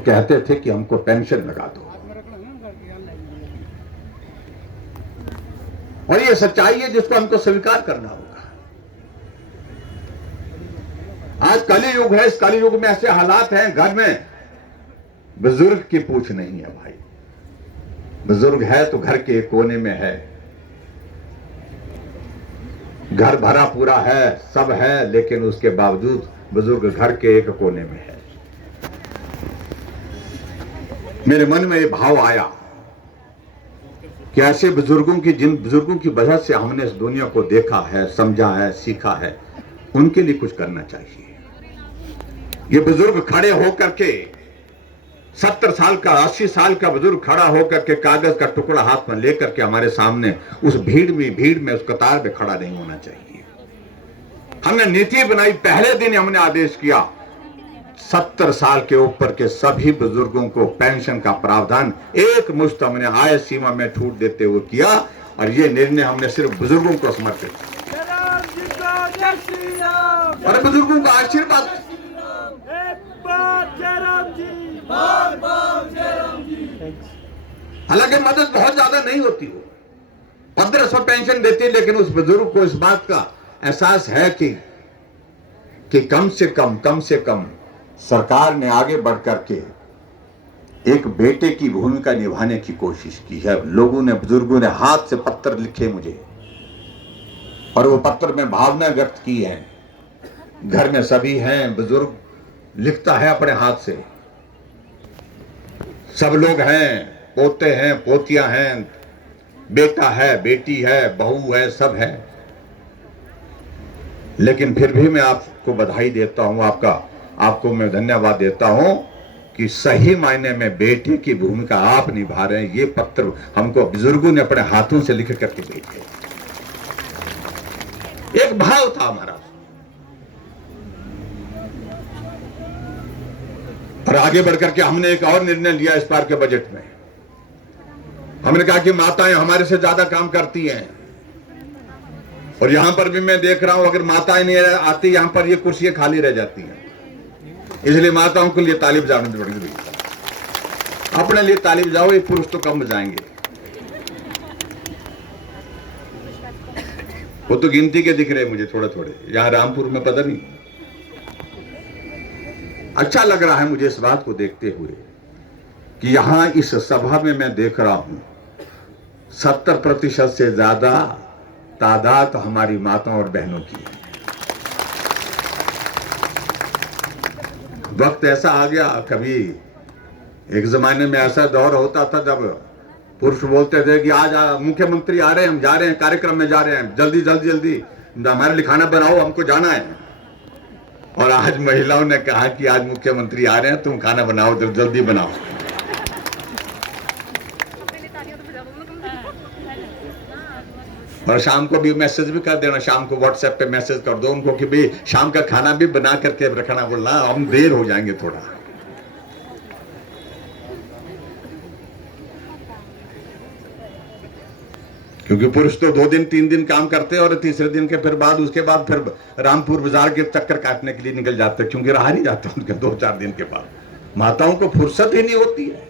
कहते थे कि हमको पेंशन लगा दो, और ये सच्चाई है जिसको हमको स्वीकार करना होगा। आज कली युग है, इस कली युग में ऐसे हालात हैं, घर में बुजुर्ग की पूछ नहीं है भाई। बुजुर्ग है तो घर के एक कोने में है, घर भरा पूरा है, सब है, लेकिन उसके बावजूद बुजुर्ग घर के एक कोने में है। मेरे मन में ये भाव आया कि ऐसे बुजुर्गों की, जिन बुजुर्गों की वजह से हमने इस दुनिया को देखा है, समझा है, सीखा है, उनके लिए कुछ करना चाहिए। ये बुजुर्ग खड़े होकर के 70 साल का, 80 साल का बुजुर्ग खड़ा होकर के कागज का टुकड़ा हाथ में लेकर के हमारे सामने उस भीड़ में उस कतार में खड़ा नहीं होना चाहिए। हमने नीति बनाई, पहले दिन हमने आदेश किया 70 साल के ऊपर के सभी बुजुर्गों को पेंशन का प्रावधान एक मुश्त हमने आय सीमा में छूट देते हुए किया, और ये निर्णय हमने सिर्फ बुजुर्गों को समर्पित किया और बुजुर्गों का आशीर्वाद। हालांकि मदद बहुत ज्यादा नहीं होती हो, 1500 पेंशन देती है, लेकिन उस बुजुर्ग को इस बात का एहसास है कि कम से कम सरकार ने आगे बढ़कर के एक बेटे की भूमिका निभाने की कोशिश की है। लोगों ने, बुजुर्गों ने हाथ से पत्र लिखे मुझे, और वो पत्र में भावना व्यक्त की है। घर में सभी हैं, बुजुर्ग लिखता है अपने हाथ से, सब लोग हैं, पोते हैं, पोतियां हैं, बेटा है, बेटी है, बहू है, सब है। लेकिन फिर भी मैं आपको बधाई देता हूं, आपको मैं धन्यवाद देता हूं कि सही मायने में बेटे की भूमिका आप निभा रहे हैं। ये पत्र हमको बुजुर्गों ने अपने हाथों से लिख करके भेजे। एक भाव था हमारा, और आगे बढ़कर के हमने एक और निर्णय लिया इस बार के बजट में। हमने कहा कि माताएं हमारे से ज्यादा काम करती हैं, और यहां पर भी मैं देख रहा हूं अगर माताएं नहीं आती यहां पर ये कुर्सियां खाली रह जाती हैं। इसलिए माताओं के लिए ताली बजानी पड़ेगी। अपने लिए ताली बजाओ, ये पुरुष तो कम बजाएंगे, वो तो गिनती के दिख रहे मुझे थोड़े थोड़े, यहां रामपुर में पता नहीं। अच्छा लग रहा है मुझे इस बात को देखते हुए कि यहां इस सभा में मैं देख रहा हूं 70% से ज्यादा तादाद हमारी माताओं और बहनों की है। वक्त ऐसा आ गया, कभी एक जमाने में ऐसा दौर होता था जब पुरुष बोलते थे कि आज मुख्यमंत्री आ रहे हैं, हम जा रहे हैं, कार्यक्रम में जा रहे हैं, जल्दी जल्दी जल्दी हमारे लिए खाना बनाओ, हमको जाना है। और आज महिलाओं ने कहा कि आज मुख्यमंत्री आ रहे हैं, तुम खाना बनाओ, जल्दी बनाओ। और शाम को भी मैसेज भी कर देना, शाम को व्हाट्सएप पे मैसेज कर दो उनको कि भाई शाम का खाना भी बना करके रखना, बोलना हम देर हो जाएंगे थोड़ा। क्योंकि पुरुष तो 2 दिन 3 दिन काम करते हैं और तीसरे दिन के उसके बाद फिर रामपुर बाजार के चक्कर काटने के लिए निकल जाते हैं, क्योंकि रहा नहीं जाता उनके 2-4 दिन के बाद। माताओं को फुर्सत ही नहीं होती है।